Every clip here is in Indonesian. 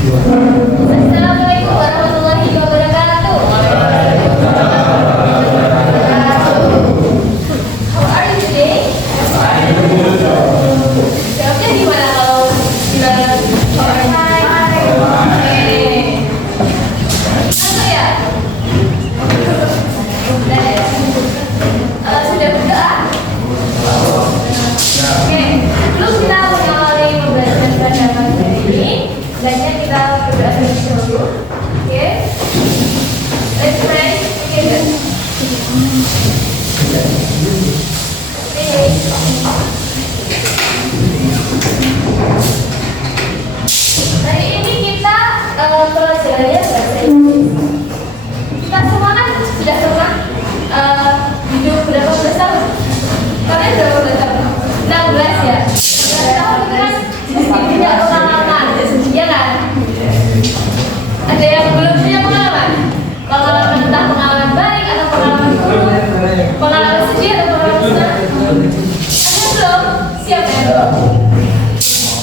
Assalamualaikum warahmatullahi wabarakatuh. How are you today? Jawabnya gimana kalau bilang hai? Masuk ya? Sudah ya? Sudah berdoa? Oke, sebelum kita mengawali pembelajaran pada pagi hari ini, selanjutnya kita berdoa terlebih dahulu. Oke, let's pray together. Hari ini kita pelajarannya bahasa Inggris. Kita semua kan sudah pernah hidup berapa belas tahun? Kalian berapa belas tahun? 16 ya? 16 tahun itu kan punya pengalaman, ya kan? Ada yang belum punya pengalaman? Pengalaman entah pengalaman baik atau pengalaman buruk, pengalaman sedih atau pengalaman senang? Ada belum? Siap ya?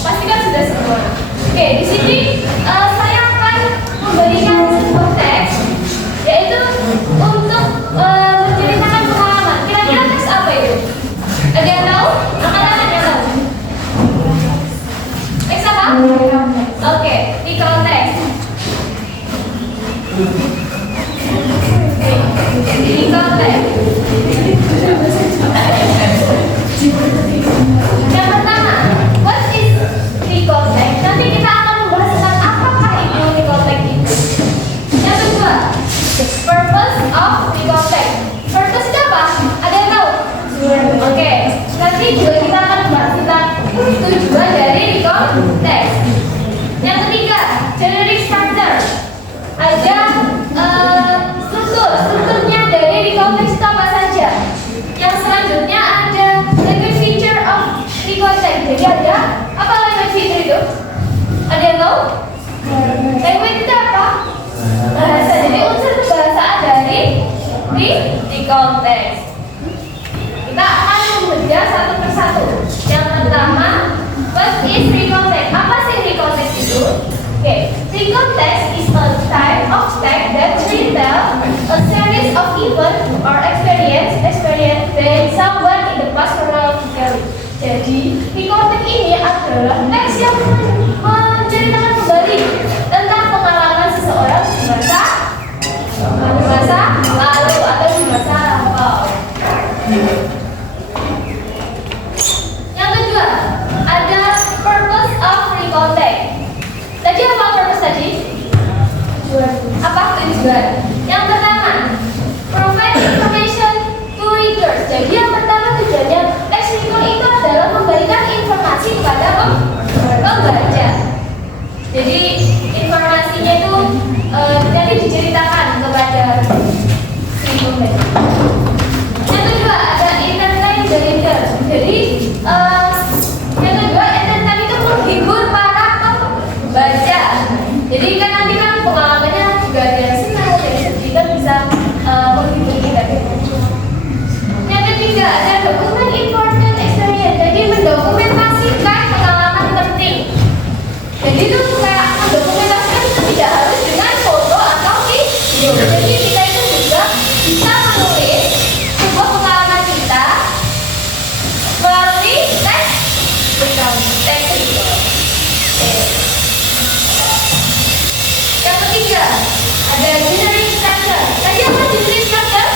Pasti kan sudah semua. Oke, di sini saya akan memberikan sebuah teks, yaitu untuk menceritakan pengalaman. Kira-kira teks apa itu? Ada yang tahu? Angkat yang tahu. Teks apa? Oke, di konteks. Di konteks. Yang pertama, what is recall-text? Nanti kita akan membahas tentang apakah itu recall-text itu. Yang kedua, purpose of recall-text. Purpose itu apa? Ada yang tahu? Oke, nanti juga kita akan membahas tentang tujuan dari recall-text. Yang ketiga, generic structure. Ada strukturnya dari recall-text itu apa saja. Yang selanjutnya ada language feature of recall-text. Jadi ada apa language feature itu? Ada yang tahu? Language itu apa? Bahasa. Jadi unsur kebahasaan dari recall-text. Kita akan membedah satu persatu. Yang pertama, what is recall-text? Apa sih recall-text itu? Oke, recall-text is a type of text that retell a series of events or experience by someone in the past chronologically. Jadi, recall-text ini adalah teks yang menceritakan kembali tentang pengalaman seseorang di masa lalu atau di masa lampau. Yang kedua, ada purpose of recall-text. Tadi apa purpose tadi? Apa tujuan? Yang pertama, provide information to readers. Jadi yang pertama tujuannya teks recall itu adalah memberikan informasi kepada pembaca. Jadi informasinya itu nanti diceritakan kepada si pembaca. Yang kedua ada entertain the reader. Jadi yang kedua entertain itu menghibur para pembaca. Jadi kan nanti kan pengalamannya juga ada yang senang, ada yang sedih, kan bisa menghibur kita. Yang ketiga ada dokumen important experience. Jadi mendokumentasikan pengalaman penting. Jadi itu kayak mendokumentasikan itu tidak harus dengan foto atau video. Jadi kita itu juga bisa menulis sebuah pengalaman kita melalui teks itu. Yang ketiga ada generic structure. Tadi apa generic structure?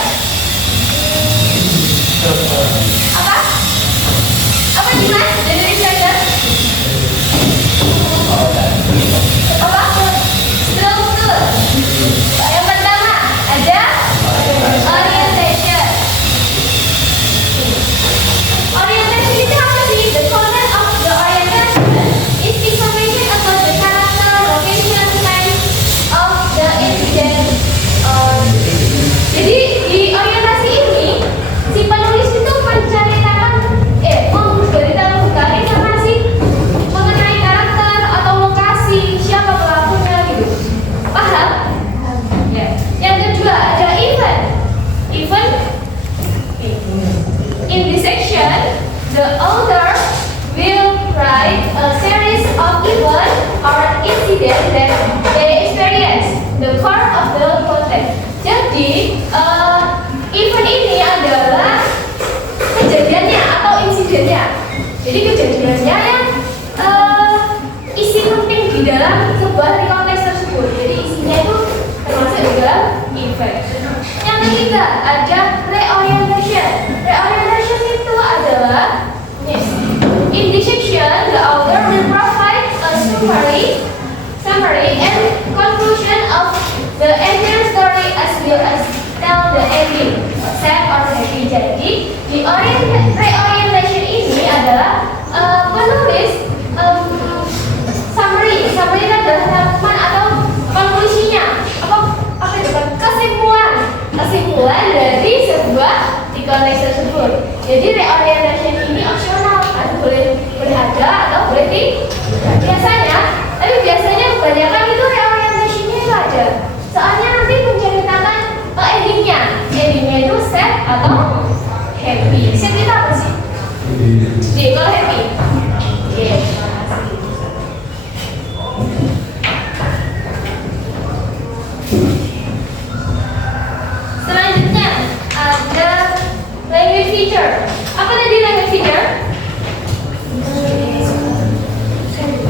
Apa? Apa Dimas? Generic structure? Apa? Struktur. Yang pertama ada orientation. Orientation itu apa sih? The content of the orientation is information about the character, location, time of the incident. Jadi di orientasi ini si penulis itu menceritakan memberitahukan informasi mengenai karakter atau lokasi siapa pelakunya gitu. Paham? Ya. Yang kedua ada event. In this section, the author will write a series of events or incidents that di dalam sebuah konteks tersebut. Jadi isinya itu termasuk di dalam event. Yang ketiga ada reorientation. Reorientation itu adalah in this section the author will provide a summary and conclusion of the entire story as well as tell the ending, sad or happy. Jadi di reorientation ini adalah penulis summary itu adalah rangkuman atau konklusinya apa itu kesimpulan dari sebuah di konteks tersebut. Jadi reorientation ini opsional, boleh ada atau boleh biasanya kebanyakan itu reorientationnya itu ada. Soalnya nanti menceritakan endingnya itu sad atau happy. Sad itu apa sih? Kalau happy. Selanjutnya ada language feature. Apa tadi language feature?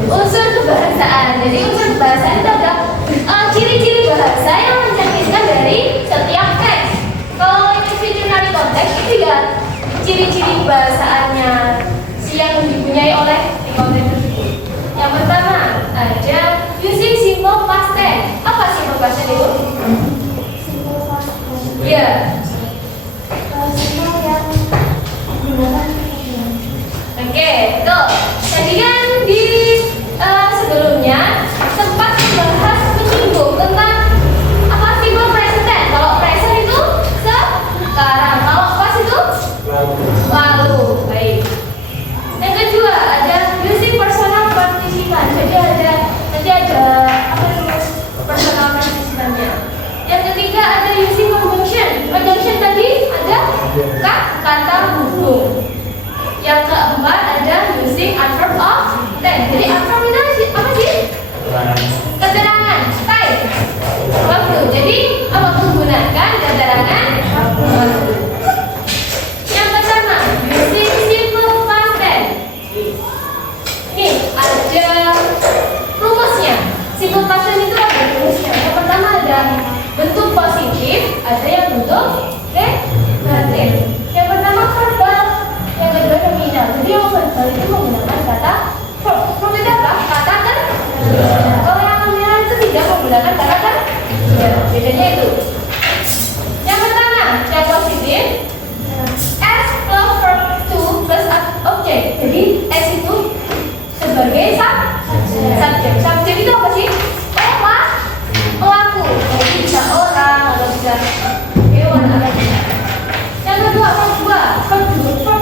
Unsur kebahasaan. Jadi unsur kebahasaan itu ada ciri-ciri bahasa yang mencerminkan dari setiap teks. Kalau language feature dari konteks itu ya ciri-ciri bahasaannya yang dipunyai oleh di konteks tersebut. Yang pertama ada using simple past tense. Apa simple past tense itu? Simple past tense. Iya. Simple yang menggunakan Oke, tuh. Tadi kan di sebelumnya sempat membahas menyinggung tentang apa simple present tense. Kalau present itu sekarang, kalau past itu lalu. Baik. Yang kedua ada using personal participan. Jadi nanti ada apa itu personal participannya. Yang ketiga ada using conjunction. Conjunction tadi ada kata hubung. Yang keempat ada using adverb of tense. Jadi adverb itu apa sih? Keterangan. Type. Waktu. Jadi apa menggunakan keterangan waktu. Yang pertama using simple past tense. Ini ada rumusnya. Simple past tense itu ada rumusnya. Yang pertama ada bentuk positif, ada yang bentuk negatif. Yang pertama verbal, yang kedua nominal. Jadi yang verbal itu menggunakan kata verb. Verb itu apa? Kata kerja. Kalau yang nominal itu tidak menggunakan kata kerja. Bedanya itu. Yang pertama, yang positif S plus verb to plus object. Jadi S itu sebagai subjek. Subjek itu apa sih? Pelaku. Jadi bisa orang atau bisa hewan atau bisa. Yang kedua, verb 2. Verb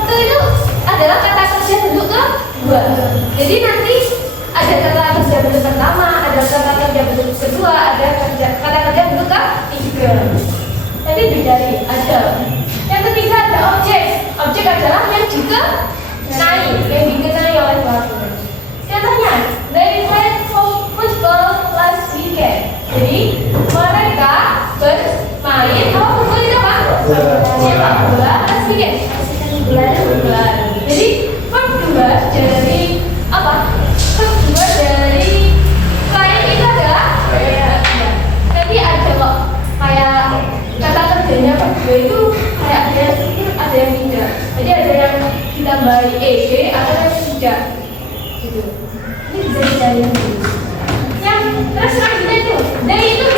2 itu adalah kata kerja bentuk kedua. Jadi nanti ada kata kerja bentuk pertama, ada kata kerja bentuk kedua, ada kata kerja bentuk ketiga. Nanti dicari ada. Yang ketiga ada objek. Objek adalah yang dikenai oleh pelaku. Contohnya, they played football last weekend. Jadi mereka bermain football itu apa? Sepak bola last weekend. Bulan. Jadi verb 2 dari apa? Verb 2 dari lain itu adalah tapi ada kok kayak kata kerjanya verb 2 itu kayak ada yang tidak. Jadi ada yang ditambahi ed atau yang tidak. Gitu. Ini bisa dicari yang terus selanjutnya itu dari itu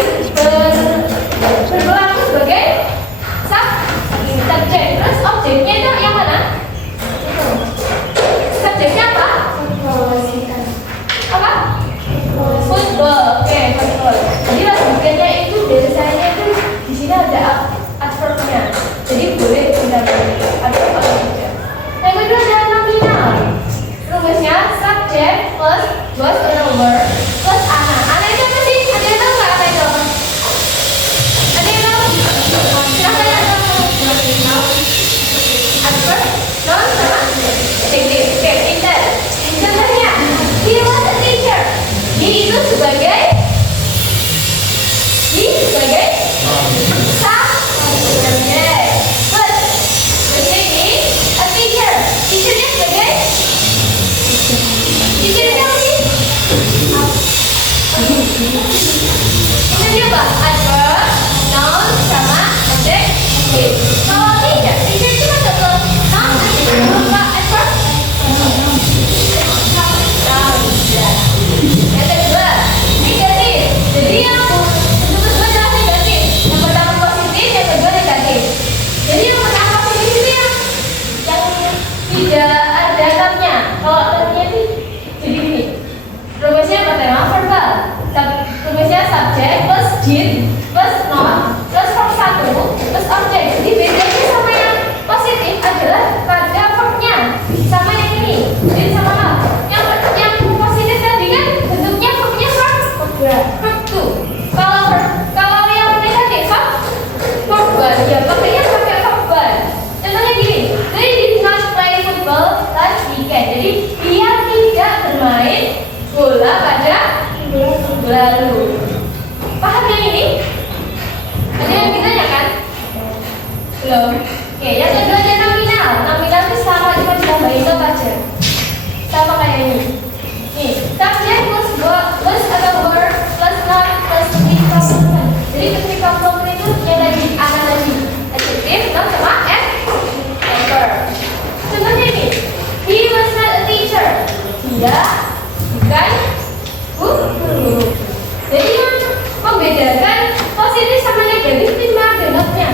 berlaku sebagai subjek. Terus objeknya itu yang mana? Subjeknya apa? Ini dia apa? Adverb, noun, sama adjective. Kalau tidak, teacher itu masuk ke noun, apa adverb? Noun. Yang kedua, negatif. Jadi yang kedua adalah negatif. Yang pertama positif, yang kedua negatif. Jadi yang pertama positif itu yang tidak ada nounnya. Kalau nounnya itu jadi gini. Rumusnya pertama verbal. Rumusnya subjek plus did plus noun plus verb 1 plus objek. Jadi bedanya sama yang positif adalah pada verbnya. Sama yang ini, did sama noun. Yang positif tadi kan bentuknya verbnya verb 2. Kalau yang negatif verb 1 ya pakainya pakai verb 1. Contohnya gini, they did not play football last weekend. Jadi dia tidak bermain bola pada minggu lalu. Paham yang ini? Ada yang ditanya kan? Belum. Oke, yang kedua ada nominal. Nominal itu sama, cuma ditambahin dot aja. Sama kayak ini. Nih, subjek plus atau word plus noun plus predicate complement. Jadi predicate complement itu yang tadi anak tadi. Adjective, noun sama adverb. Contohnya ini, he was not a teacher. Dia bukan guru. Jadi yang membedakan positif sama negatif itu memang ada not-nya.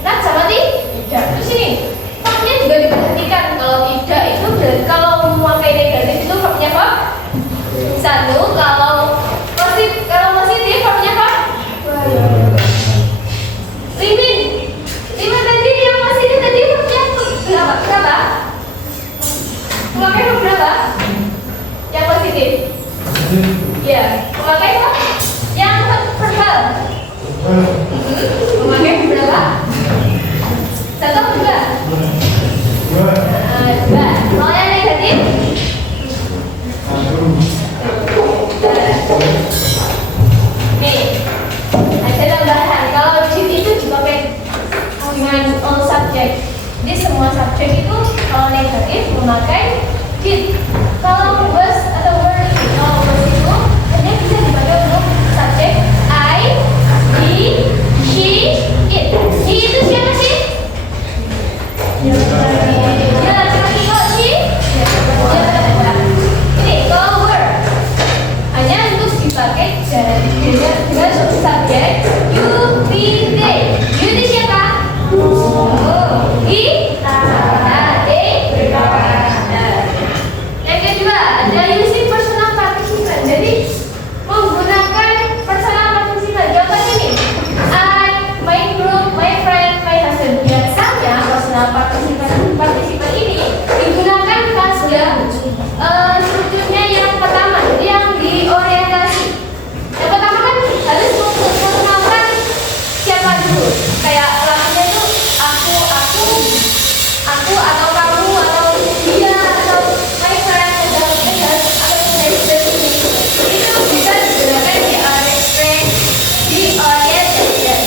Not sama tidak. Terus ini, verbnya juga diperhatikan. Kalau tidak itu berarti kalau memakai negatif itu verbnya verb 1. Kalau positif verbnya verb 2. Limin tadi yang positif tadi verbnya berapa? Memakai verb berapa? Yang positif. Ya, memakai verb yang verbal. Memakai berapa? 1 atau 2? 2. Kalau yang negatif? Nih, ada tambahan. Kalau did itu dipakai dengan all subject. Jadi semua subjek itu kalau negatif memakai did. Kalau was atau were itu hanya bisa dipakai untuk subjek I, he, she, it. He itu siapa sih? Dia laki-laki. Kok she? Ini kalau were hanya untuk dipakai dengan subjek you, we, they. You itu siapa? He, they. Yang kedua ada using personal participle. Jadi menggunakan personal participle. Contohnya nih, I, my group, my friend, my husband. Biasanya personal participle ini digunakan pada strukturnya yang pertama, jadi yang diorientasi. Yang pertama kan harus memperkenalkan siapa dulu. Kayak lakunya itu aku atau kamu atau dia atau my friend atau itu bisa digunakan di orientation.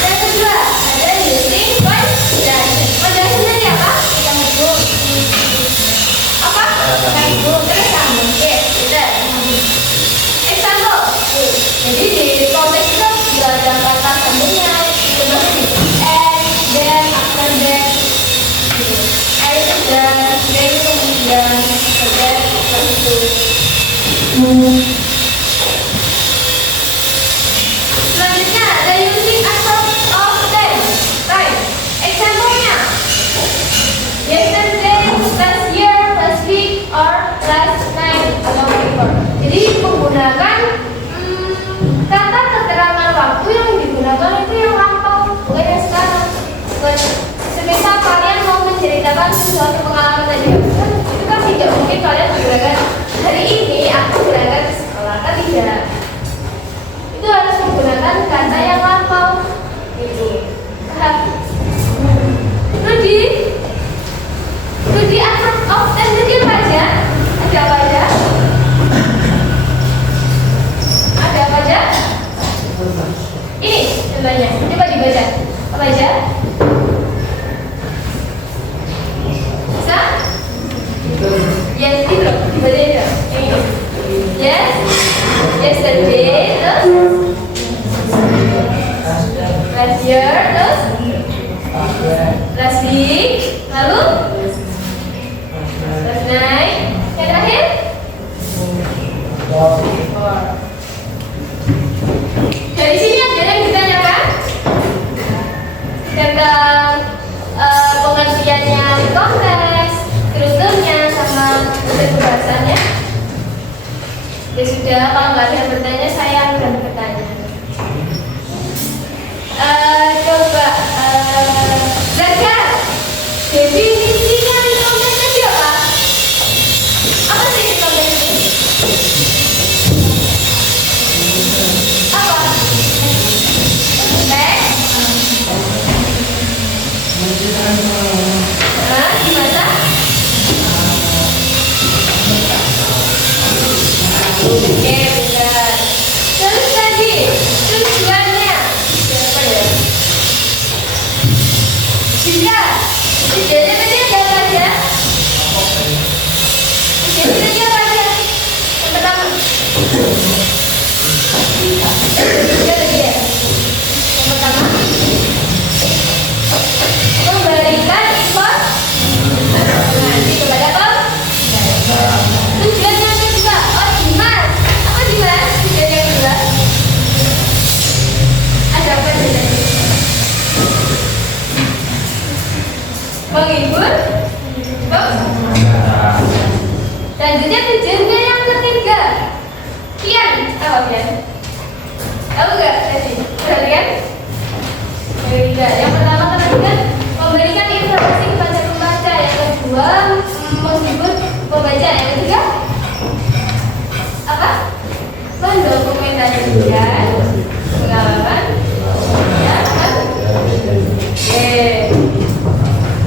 Yang kedua ada using conjunction. Conjunction ini apa? Apa? Terus sambung. Oke, sudah. Example. Jadi di konteks itu juga ada kata sambungnya. Seperti and, then, after that. I itu dan, then itu kemudian, dan seperti itu. Selanjutnya ada using adverb of time. Time. Example-nya. Yesterday, last year, last week, or last night atau before. Jadi menggunakan kata keterangan waktu yang digunakan itu yang lampau, bukan yang sekarang. Semisal kalian mau menceritakan sesuatu pengalaman tadi, itu kan tidak mungkin kalian menggunakan hari ini aku berangkat ke sekolah, kan tidak. Itu harus menggunakan kata yang lampau. Gitu. Paham? Rudi adverb of time tadi apa aja? Ada apa aja? Ada apa aja? Ini contohnya, coba dibaca. Apa aja? Bisa? Yes, itu dibaca itu. Ini. Yes. yesterday, terus last year, terus last week, lalu last night, yang terakhir dari sini ada yang ditanyakan tentang pengertiannya di konteks, strukturnya, sama bentuk bahasannya. Ya sudah, kalau nggak ada yang bertanya, saya akan bertanya. Coba Zaka, definisinya konteks tadi apa? Apa sih konteks ini? Apa? Konteks? Gimana? Oke, benar. Terus tadi tujuannya siapa ya? Sudah. Tujuannya tadi ada apa aja? Tujuannya tadi apa aja? Yang pertama. Tiga tadi ya. Yang pertama. Memberikan informasi kepada tujuan yang kedua. Oh, Dimas. Apa Dimas? Tujuan yang kedua. Ada apa tadi? Menghibur. Selanjutnya tujuannya yang ketiga. Pian. Apa Pian? Tahu nggak tadi? Perhatikan. Ketiga. Yang pertama kan memberikan informasi kepada pembaca. Yang kedua menghibur pembaca. Yang ketiga apa? Mendokumentasikan pengalaman. Ya, kan? Oke.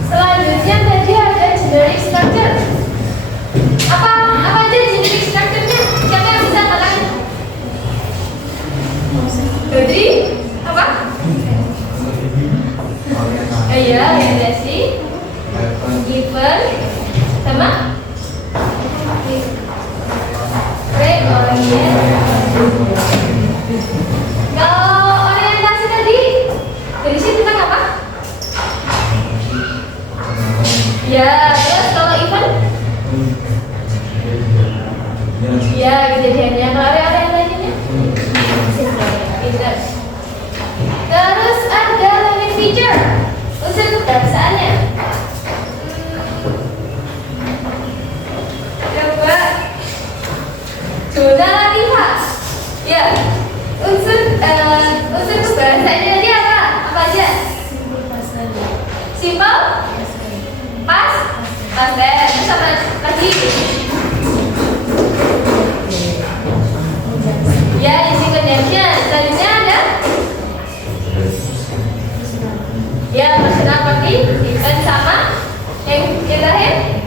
Selanjutnya tadi ada generic structure. Apa aja generic structure-nya? Siapa yang bisa katakan? Jadi apa? Iya, orientasi, given, sama reorientasi. Kalau orientasi tadi dari sini tentang apa? Ya, terus kalau event? Ya, kejadiannya. Kalau orientasinya? Pintar. Terus ada language feature, unsur kebahasaannya. Coba zona latihan. Ya, unsur kebahasaannya tadi apa? Apa aja? Simple, pas, terus apa lagi? Ya, isi conjunction. Selanjutnya ada ya, personal party, event, sama yang terakhir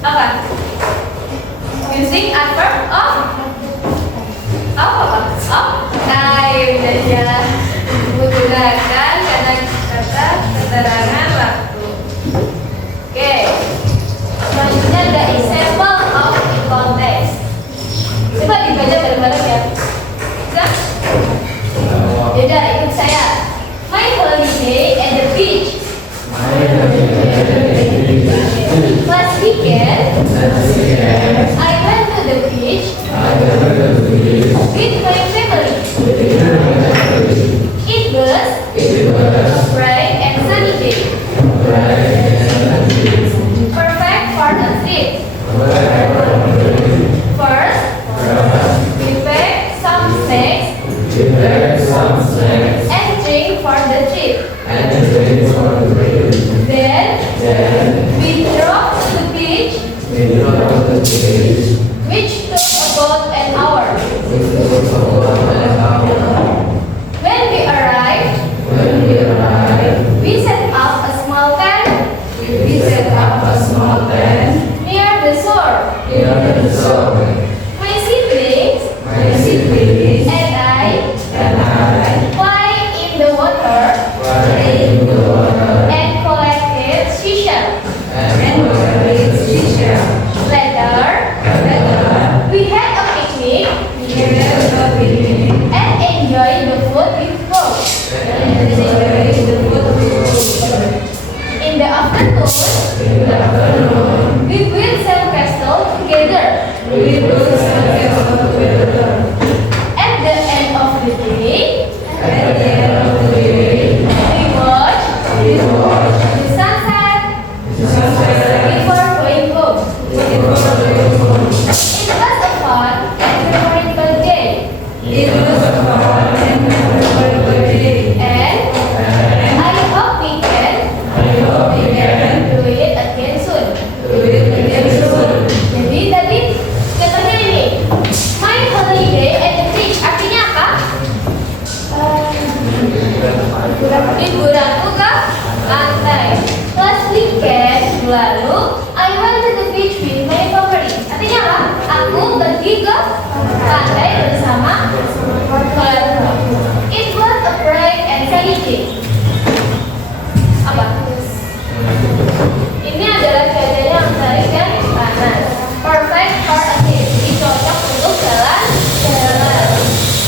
apa? Using adverb of time saja, menggunakan kata-kata keterangan waktu. Oke, selanjutnya ada example of the context. Coba dibaca bareng-bareng ya. Bisa? Beda, ikut saya. My holiday at the beach. Last weekend, I went to the beach with my family. It was a bright and sunny day. Perfect for a trip. First, we packed some snacks and drink for the trip. Then we drove to the beach fun and memorable day. It was a fun and memorable day. And I hope we can I hope we can do it again soon. do it again soon. Jadi tadi contohnya ini, my holiday at the beach artinya apa? Liburanku ke pantai. Last weekend lalu, I went to the beach with my family. Artinya apa? Aku pergi ke pantai bersama keluarga. It was a bright and sunny day. Apa? Ini adalah cuacanya yang menarik dan panas. Perfect for a day. Jadi cocok untuk jalan-jalan.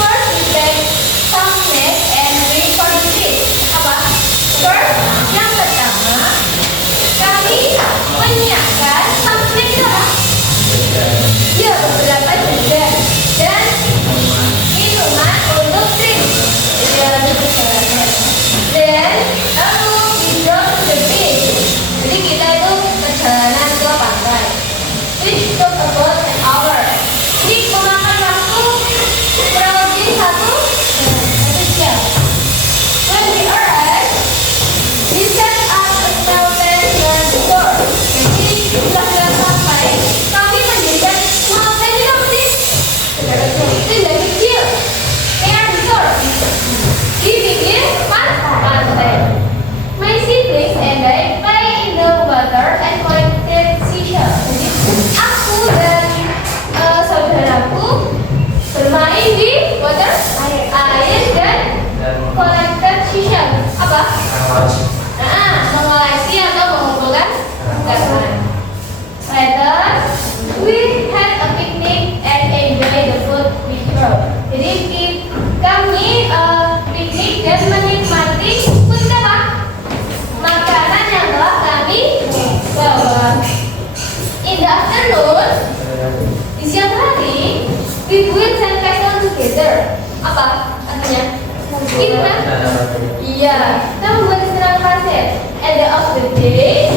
First, we take some snacks and wait for the trip. Apa? First, yang pertama, kami menyiapkan some snacks itu apa? Ya, beberapa juga. Dan minuman untuk trip. Jalan perjalanan. Dan lalu we go to the beach. Jadi kita itu perjalanan ke pantai. Which took about an hour. Jadi memakan waktu kurang lebih satu jam. When we arrived, we set up a small tent near the shore. Jadi setelah kita sampai, kami mendirikan small tent itu apa sih? Tenda kecil. Near the shore. Di pinggir pantai. My siblings and I play in the water and collected seashells. Jadi aku dan saudaraku bermain di water air dan collected seashells. Apa? Mengoleksi atau mengumpulkan karang. Later, we had a picnic and enjoy the food we brought. Jadi kami piknik dan menikmati food apa? Makanan yang telah kami bawa. In the afternoon, di siang hari, we build sandcastle together. Apa artinya? Kita, iya, kita membuat istana pasir. At the end of the day,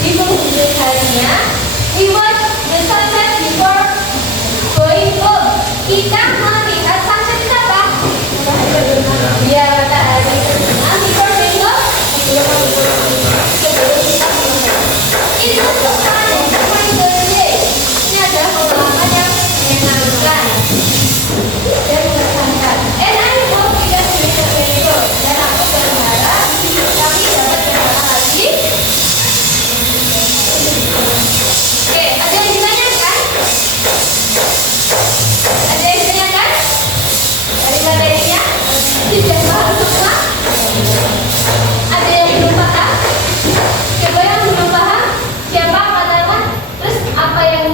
di penghujung harinya, we watch the sunset before going home. Kita melihat sunset itu apa? Iya, matahari terbenam before going home. Sebelum kita pulang. Itu fun and memorable day. Ini adalah pengalaman yang menyenangkan dan mengesankan. And I hope we can do it again soon. Dan aku berharap kami dapat berjumpa lagi. Oke, ada yang ditanyakan? Ada yang ditanyakan? Dari materinya? Sudah paham semua? Ada yang belum paham? Coba yang belum paham, siapa katakan? Terus apa yang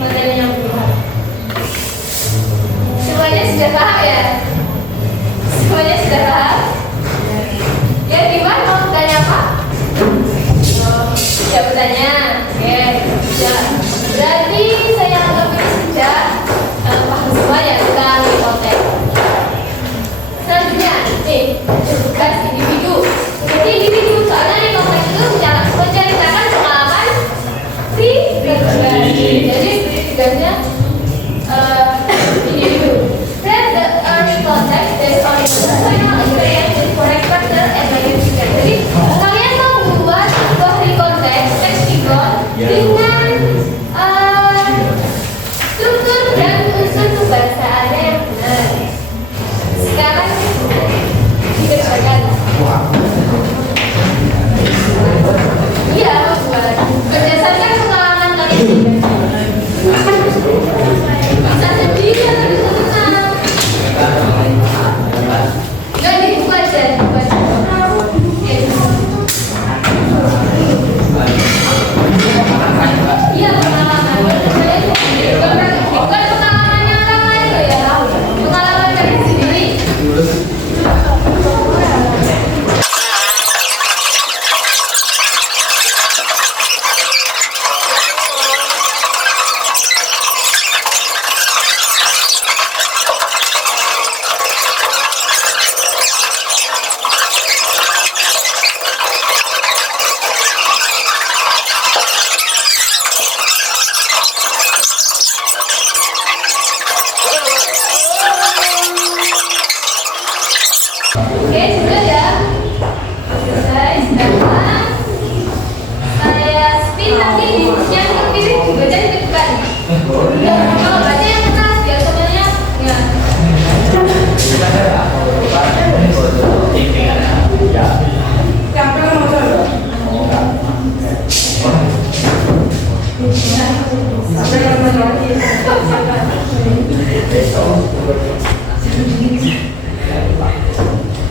materinya yang belum paham? Semuanya sudah paham ya? Semuanya sudah paham? Ya, Dimas mau tanya apa? Ya, bertanya. Oke, ya. Berarti saya anggap ini sudah paham semua ya tentang hipotek. Selanjutnya, nih, tugas individu. Jadi individu, soalnya hipotek itu menceritakan pengalaman pribadi. Jadi tugasnya individu. Read the early context based on your personal experience with correct partner and language juga. Jadi kalian mau membuat sebuah konteks lexicon dengan struktur dan unsur kebahasaannya yang benar. Sekarang dikerjakan. Iya, membuat berdasarkan pengalaman kalian. Bisa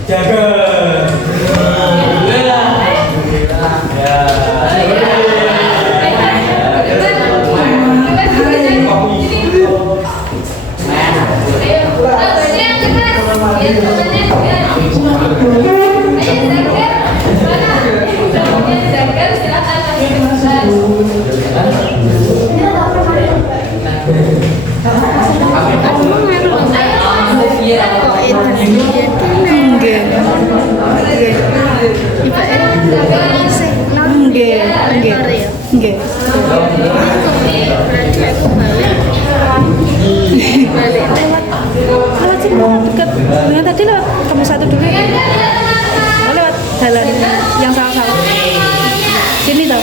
Jaga. Tadi lewat kamu satu dulu ya? Oh, lewat jalan yang salah-salah sini tau?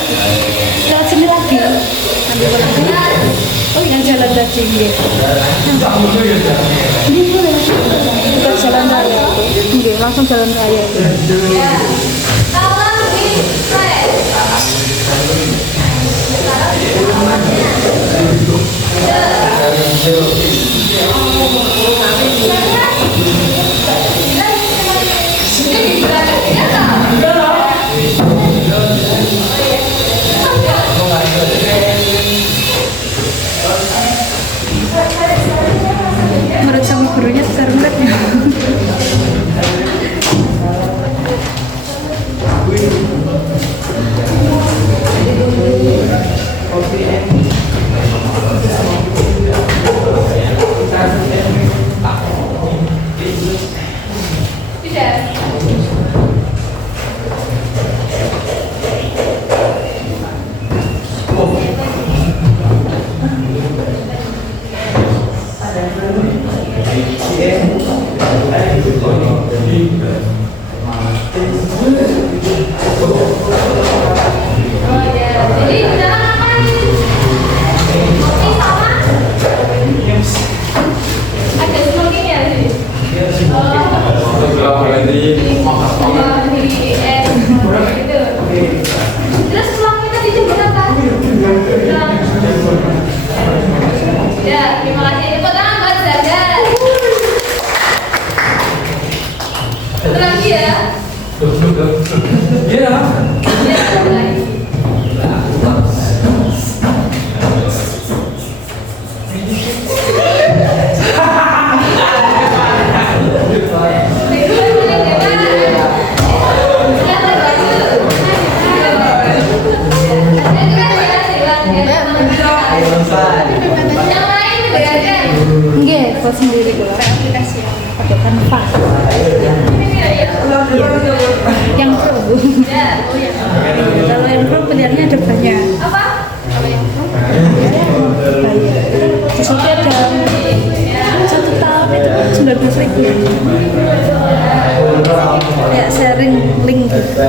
Lewat sini lagi ambil lagi. Oh yang jalan tadi ini bukan jalan raya ini langsung jalan raya menurut sama gurunya sekarang enggaknya. Terus pulang kita dijemput apa? Ya, terima kasih. Tepuk tangan buat Zagar. Satu lagi ya. Iya. Ya, satu lagi. Yang lain dengarkan. Enggak, kau sendiri pula aplikasi ada Canva yang pro Ya. kalau yang pro pilihannya ada banyak Apa? bayar di situ ada 1 tahun itu 19.000 kayak sharing link gitu.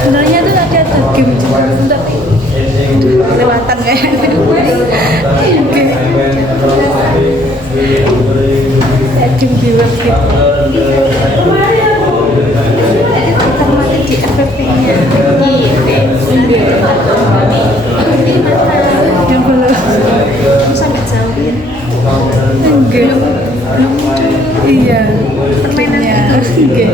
Sebenarnya tuh ada game juga tapi kelewatan kayaknya game di web gitu otomatis di FFP-nya yang belum sampai jauh ya enggak iya permainannya enggak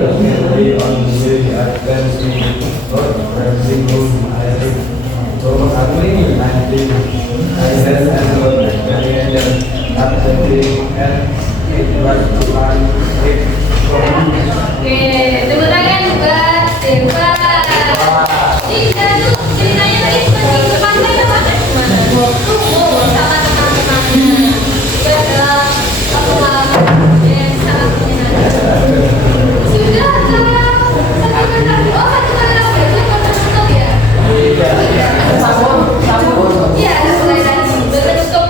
Oke, tepuk tangan buat Dewa. Ini tuh ceritanya tadi seperti pantai apa? Mana? Sama teman-temannya. Itu adalah pengalaman yang sangat menyenangkan. Sudah satu benar. Oh, satu benar. Berarti tutup ya? Iya, mulai tadi. Bertutup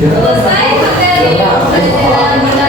Selesai materi pelajaran